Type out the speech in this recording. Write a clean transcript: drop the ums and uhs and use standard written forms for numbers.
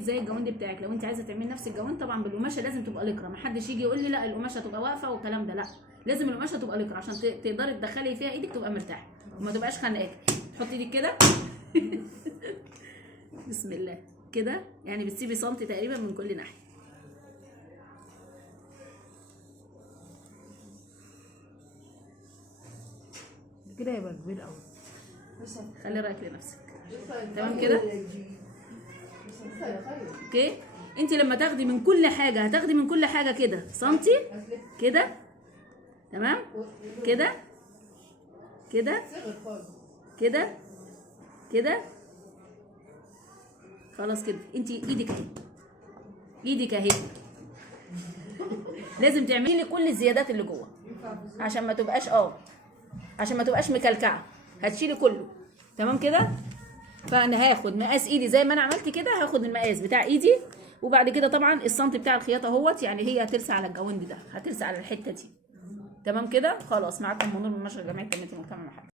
تعملي زي الجواند بتاعك. لو انت عايزه تعملي نفس الجواند طبعا بالقماشه لازم تبقى لكره، ما حدش يجي يقول لي لا القماشه تبقى واقفه والكلام ده، لا لازم القماشه تبقى لكره عشان تقدري تدخلي فيها ايدك تبقى مرتاحه وما تبقاش خانقاكي. تحطي ايدك كده بسم الله كده، يعني بتسيبي سنتي تقريبا من كل ناحيه. كده يبقى كبير قوي. خلي رايك لنفسك. تمام كده؟ اوكي. انت لما تاخدي من كل حاجه هتاخدي من كل حاجه كده سنتي كده، تمام كده كده كده كده، خلاص كده. انت ايدك اهي، ايدك اهي، لازم تعملي كل الزيادات اللي جوه عشان ما تبقاش عشان ما تبقاش مكلكعه، هتشيلي كله. تمام كده. فانا هاخد مقاس ايدي زي ما انا عملت كده، هاخد المقاس بتاع ايدي، وبعد كده طبعا السنتي بتاع الخياطه اهوت، يعني هي هترسى على الجواند ده، هترسى على الحته دي. تمام كده. خلاص معاكم منور من نشر جمعيه تنميه المجتمع المحلي.